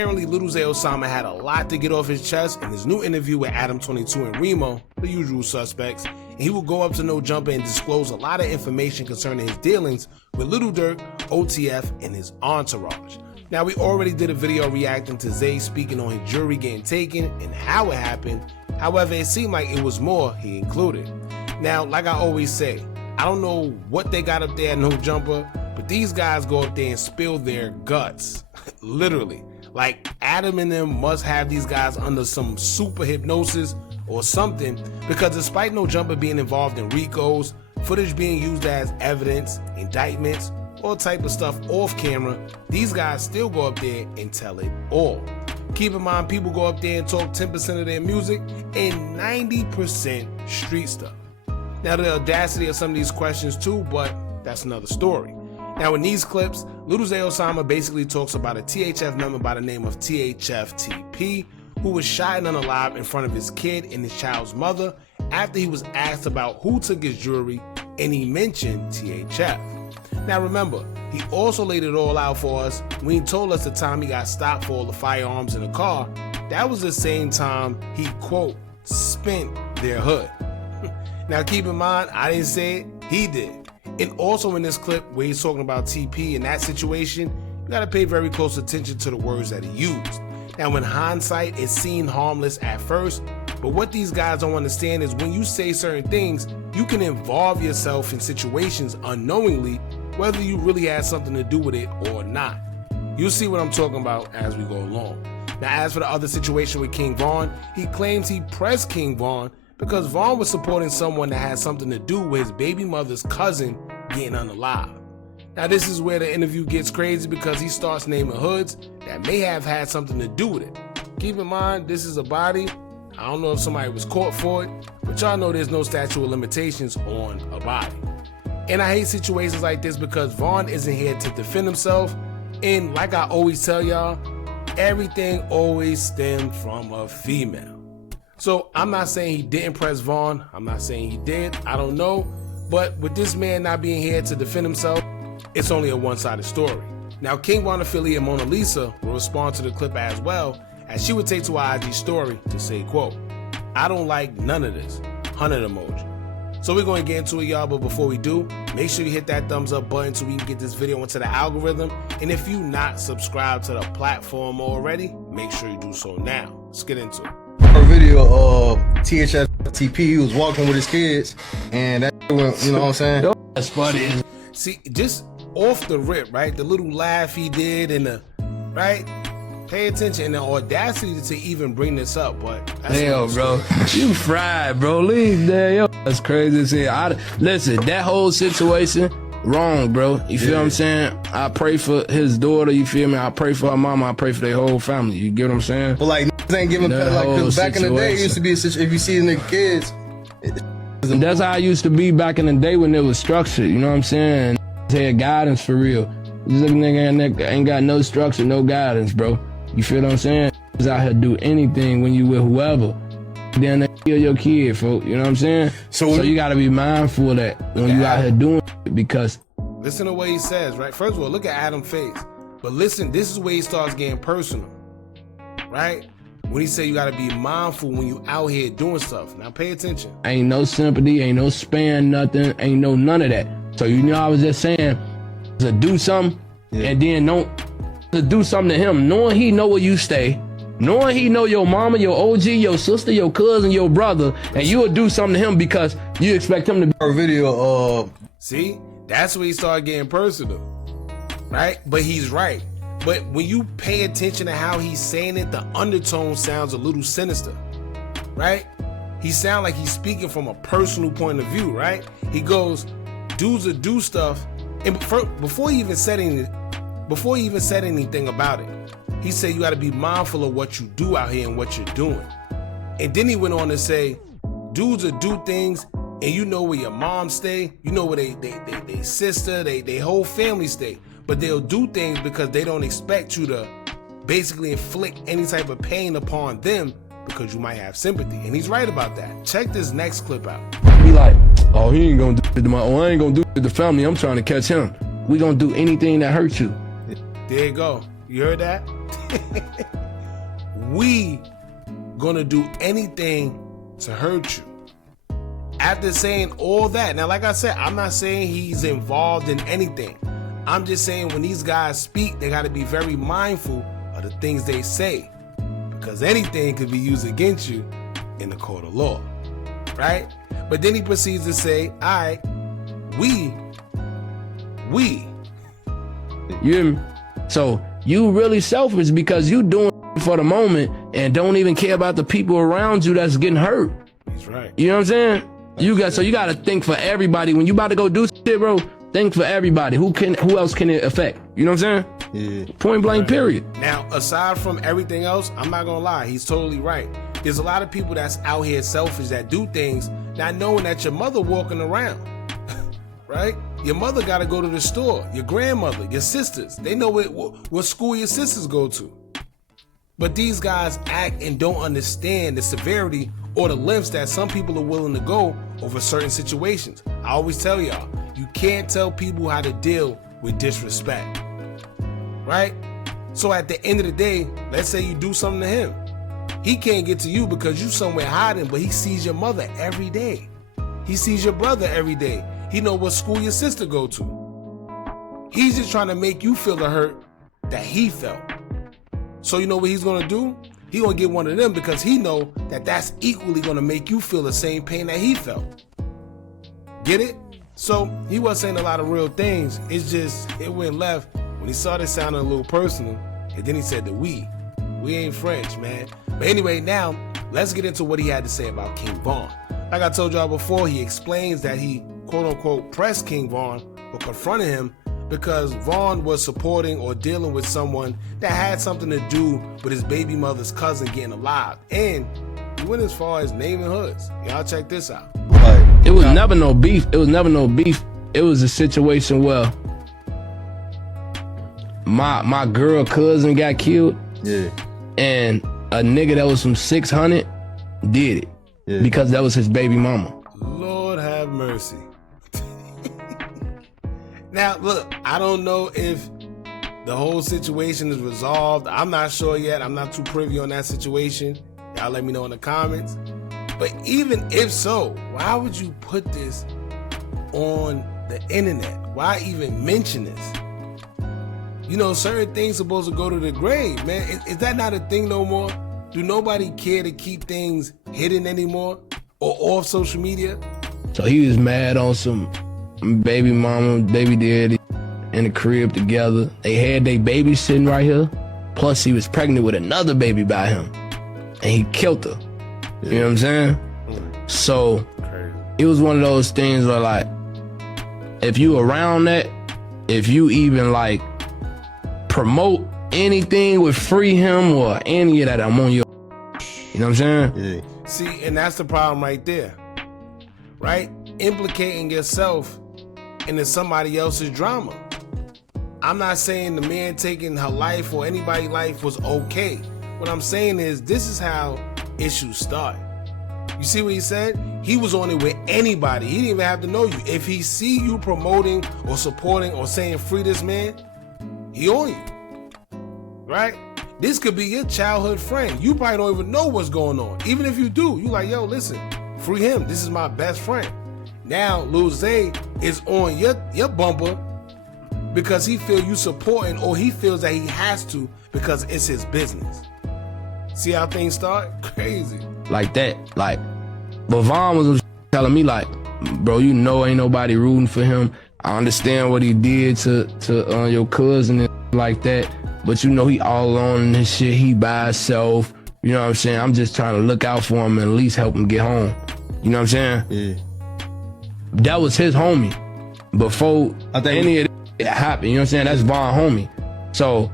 Apparently, Lil Zay Osama had a lot to get off his chest in his new interview with Adam 22 and Remo, the usual suspects, and he will go up to No Jumper and disclose a lot of information concerning his dealings with Lil Durk, OTF, and his entourage. Now, we already did a video reacting to Zay speaking on his jewelry getting taken and how it happened. However, it seemed like it was more he included. Now, like I always say, I don't know what they got up there at No Jumper, but these guys go up there and spill their guts, literally. Like, Adam and them must have these guys under some super hypnosis or something, because despite No Jumper being involved in RICOs, footage being used as evidence, indictments, all type of stuff off camera, these guys still go up there and tell it all. Keep in mind, people go up there and talk 10% of their music and 90% street stuff. Now, the audacity of some of these questions too, but that's another story. Now, in these clips, Lil Zay Osama basically talks about a THF member by the name of THF TP, who was shot and unalive in front of his kid and his child's mother after he was asked about who took his jewelry, and he mentioned THF. Now remember, he also laid it all out for us when he told us the time he got stopped for all the firearms in the car. That was the same time he, quote, spent their hood. Now keep in mind, I didn't say it, he did. And also in this clip where he's talking about TP in that situation, you gotta pay very close attention to the words that he used. Now in hindsight, it seemed harmless at first, but what these guys don't understand is when you say certain things, you can involve yourself in situations unknowingly, whether you really had something to do with it or not. You'll see what I'm talking about as we go along. Now as for the other situation with King Von, he claims he pressed King Von because Von was supporting someone that had something to do with his baby mother's cousin getting unalive. Now this is where the interview gets crazy because he starts naming hoods that may have had something to do with it. Keep in mind, this is a body. I don't know if somebody was caught for it, but y'all know there's no statute of limitations on a body. And I hate situations like this because Von isn't here to defend himself. And like I always tell y'all, everything always stems from a female. So I'm not saying he didn't press Von. I'm not saying he did. I don't know. But with this man not being here to defend himself, it's only a one-sided story. Now, King Von affiliate Mona Lisa will respond to the clip as well, as she would take to her IG story to say, quote, "I don't like none of this," 100 emoji. So we're going to get into it, y'all, but before we do, make sure you hit that thumbs up button so we can get this video into the algorithm. And if you not subscribed to the platform already, make sure you do so now. Let's get into it. A video of THF TP, he was walking with his kids, and that went, you know what I'm saying? That's funny. See, just off the rip, right? The little laugh he did and the, right? Pay attention and the audacity to even bring this up, but that's damn, bro. You fried, bro. Leave there, yo. That's crazy to see. Listen, that whole situation, wrong, bro. You feel what I'm saying? I pray for his daughter, you feel me? I pray for her mama, I pray for their whole family. You get what I'm saying? But like, ain't giving like, cause back in the day, it used to be a situation, if you see the kids. That's how it used to be back in the day when it was structured, you know what I'm saying? Had guidance for real. This nigga ain't got no structure, no guidance, bro. You feel what I'm saying? He's out here do anything when you with whoever. Then they kill your kid, folks. You know what I'm saying? So you gotta be mindful of that when you out here doing it, because listen to what he says, right? First of all, look at Adam's face. But listen, this is where he starts getting personal, right? When he say you gotta be mindful when you out here doing stuff. Now pay attention. Ain't no sympathy, ain't no span, nothing, ain't no none of that. So you know I was just saying to do something and then don't to do something to him, knowing he know where you stay, knowing he know your mama, your OG, your sister, your cousin, your brother, and you will do something to him because you expect him to be a video of. See, that's where he started getting personal, right? But he's right. But when you pay attention to how he's saying it, the undertone sounds a little sinister, right? He sounds like he's speaking from a personal point of view, right? He goes, dudes will do stuff, and before he even said anything about it, he said you got to be mindful of what you do out here and what you're doing. And then he went on to say, dudes will do things, and you know where your mom stay, you know where they sister, they whole family stay, but they'll do things because they don't expect you to basically inflict any type of pain upon them because you might have sympathy. And he's right about that. Check this next clip out. Be like, oh, he ain't gonna do it to my, oh, I ain't gonna do it to the family, I'm trying to catch him. We gonna do anything that hurts you. There you go. You heard that? We gonna do anything to hurt you. After saying all that, now like I said, I'm not saying he's involved in anything. I'm just saying when these guys speak, they gotta be very mindful of the things they say, because anything could be used against you in the court of law, right? But then he proceeds to say, all right, we. You hear me? So you really selfish because you doing for the moment and don't even care about the people around you that's getting hurt. He's right. You know what I'm saying? You got to think for everybody. When you about to go do shit, bro, think for everybody. Who else can it affect? You know what I'm saying? Yeah. Point blank, period. Now, aside from everything else, I'm not gonna lie, he's totally right. There's a lot of people that's out here selfish that do things not knowing that your mother walking around, right? Your mother gotta go to the store, your grandmother, your sisters. They know what school your sisters go to. But these guys act and don't understand the severity or the lengths that some people are willing to go over certain situations. I always tell y'all, you can't tell people how to deal with disrespect, right? So at the end of the day, let's say you do something to him. He can't get to you because you somewhere hiding, but he sees your mother every day. He sees your brother every day. He know what school your sister go to. He's just trying to make you feel the hurt that he felt. So you know what he's gonna do? He gonna get one of them because he know that that's equally gonna make you feel the same pain that he felt. Get it? So he was saying a lot of real things. It's just, it went left when he started sounding a little personal, and then he said that we ain't French, man. But anyway, now let's get into what he had to say about King Von. Like I told y'all before, he explains that he quote unquote pressed King Von or confronted him because Von was supporting or dealing with someone that had something to do with his baby mother's cousin getting alive. And he went as far as naming hoods. Y'all check this out. It was never no beef. It was never no beef. It was a situation where my girl cousin got killed. Yeah. And a nigga that was from 600 did it. Yeah. Because that was his baby mama. Lord have mercy. Now, look, I don't know if the whole situation is resolved. I'm not sure yet. I'm not too privy on that situation. Y'all let me know in the comments. But even if so, why would you put this on the internet? Why even mention this? You know, certain things supposed to go to the grave, man. Is that not a thing no more? Do nobody care to keep things hidden anymore or off social media? So he was mad on some baby mama, baby daddy in the crib together. They had their baby sitting right here. Plus he was pregnant with another baby by him. And he killed her. You know what I'm saying? So it was one of those things where, like, if you around that, if you even like promote anything with free him or any of that, I'm on your. You know what I'm saying? Yeah. See, and that's the problem right there, right? Implicating yourself into somebody else's drama. I'm not saying the man taking her life or anybody's life was okay. What I'm saying is this is how issues start. You see what he said? He was on it with anybody. He didn't even have to know you. If he see you promoting or supporting or saying free this man, he on you, right? This could be your childhood friend. You probably don't even know what's going on. Even if you do, you like, yo, listen, free him. This is my best friend. Now Lil Zay is on your bumper because he feel you supporting, or he feels that he has to because it's his business. See how things start? Crazy. Like that. Like, but Von was telling me, like, bro, you know ain't nobody rooting for him. I understand what he did to your cousin and like that, but you know he all alone in his shit. He by himself. You know what I'm saying? I'm just trying to look out for him and at least help him get home. You know what I'm saying? Yeah. That was his homie before any of it happened. You know what I'm saying? That's Von homie. So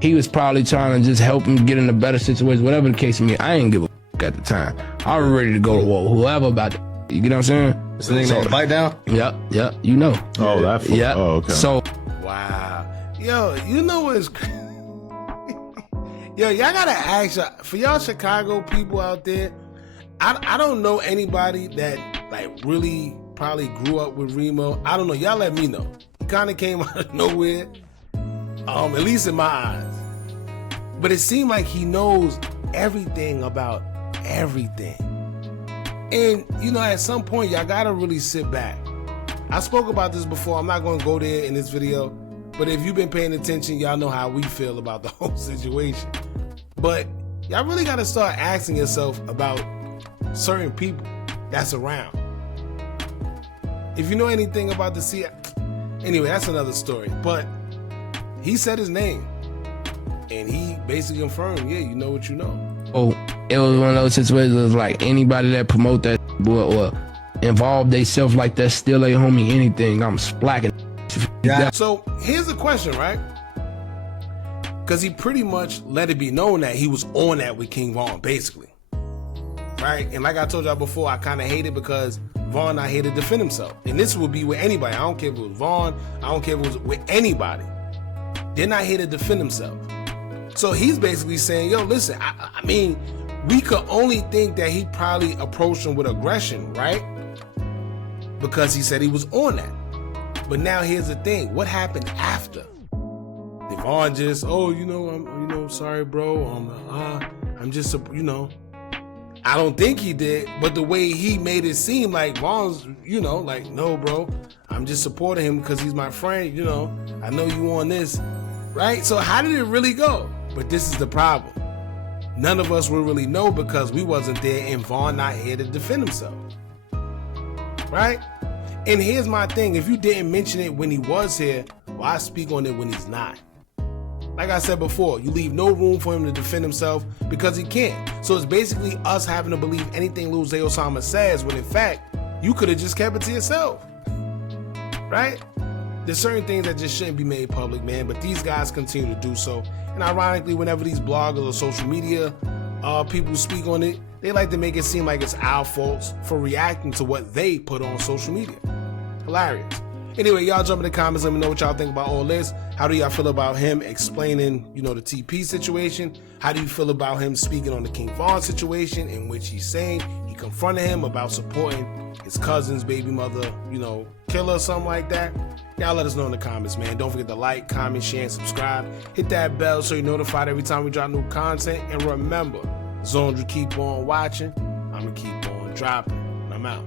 he was probably trying to just help him get in a better situation, whatever the case may be. I ain't give a at the time. I was ready to go to war, whoever about that. You get what I'm saying? Is the nigga named Bite Down? Yep, you know. Oh, that. Yeah. Oh, okay. So, wow. Yo, you know what's crazy? Yo, y'all gotta ask y'all, for y'all Chicago people out there, I don't know anybody that like really probably grew up with Remo. I don't know. Y'all let me know. He kind of came out of nowhere, at least in my eyes. But it seemed like he knows everything about everything. And, you know, at some point, y'all gotta really sit back. I spoke about this before. I'm not gonna go there in this video. But if you've been paying attention, y'all know how we feel about the whole situation. But y'all really gotta start asking yourself about certain people that's around. If you know anything about the CIA, anyway, that's another story. But he said his name. And he basically confirmed, yeah, you know what you know. Oh, it was one of those situations. It was like anybody that promote that or involve themselves like that, still ain't homie anything, I'm splacking. Yeah. So here's the question, right? Because he pretty much let it be known that he was on that with King Von, basically. Right? And like I told y'all before, I kind of hate it because Von not here to defend himself. And this would be with anybody. I don't care if it was Von. I don't care if it was with anybody. They're not here to defend themselves. So he's basically saying, yo, listen, I mean, we could only think that he probably approached him with aggression, right? Because he said he was on that. But now here's the thing. What happened after? Did Von just, oh, you know, I'm sorry, bro. I'm just, you know. I don't think he did, but the way he made it seem like Von's, you know, like, no, bro, I'm just supporting him because he's my friend, you know. I know you on this, right? So how did it really go? But this is the problem. None of us will really know because we wasn't there and Von not here to defend himself. Right? And here's my thing. If you didn't mention it when he was here, why speak on it when he's not? Like I said before, you leave no room for him to defend himself because he can't. So it's basically us having to believe anything Lil Zay Osama says when in fact, you could have just kept it to yourself. Right? There's certain things that just shouldn't be made public, man, but these guys continue to do so. And ironically, whenever these bloggers or social media people speak on it, they like to make it seem like it's our faults for reacting to what they put on social media. Hilarious. Anyway, y'all jump in the comments. Let me know what y'all think about all this. How do y'all feel about him explaining, you know, the TP situation? How do you feel about him speaking on the King Von situation in which he's saying he confronted him about supporting his cousin's baby mother, you know, killer or something like that? Y'all let us know in the comments, man. Don't forget to like, comment, share, and subscribe. Hit that bell so you're notified every time we drop new content. And remember, as long as you keep on watching, I'm going to keep on dropping. I'm out.